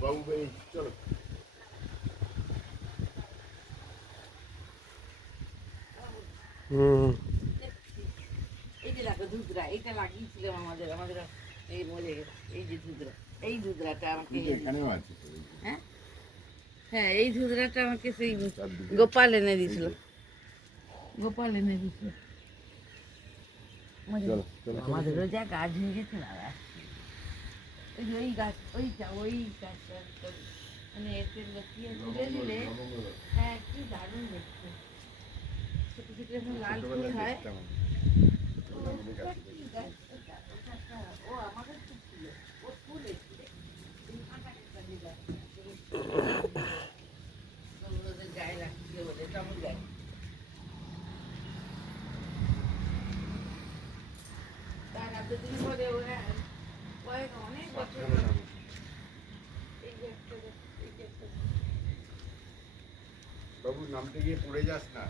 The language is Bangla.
বাবু ভাই চলো। এই যে দেখো ধুতরা, এইটা লাগিয়েছিলাম আমাদের আমাদের এই মরে গেছে। এই যে ধুতরা, এই ধুতরাটা আমাকে এখানেও আছে। হ্যাঁ হ্যাঁ, এই ধুতরাটা আমাকে সেই গোপাল এনে দিয়েছিল। গোপাল এনে দিয়েছিল। আমাদেরও যা গাছ হয়ে গেছে না, ওই যে ওই গাছ, ওইটা ওই গাছটা মানে এতে লতিয়ে তুলে দিলে হ্যাঁ কি দারুণ দেখতে। ছোট ছোট যখন লাল ফুল হয়। ও আমাদের খুব ছিল, ও ফুল এসেছিল গায়ে রাখছিল বলে কেমন গায়ে। তার এতদিন পরে ওরা কয়েক অনেক বছর বাবু নামতে গিয়ে পড়ে যাস না।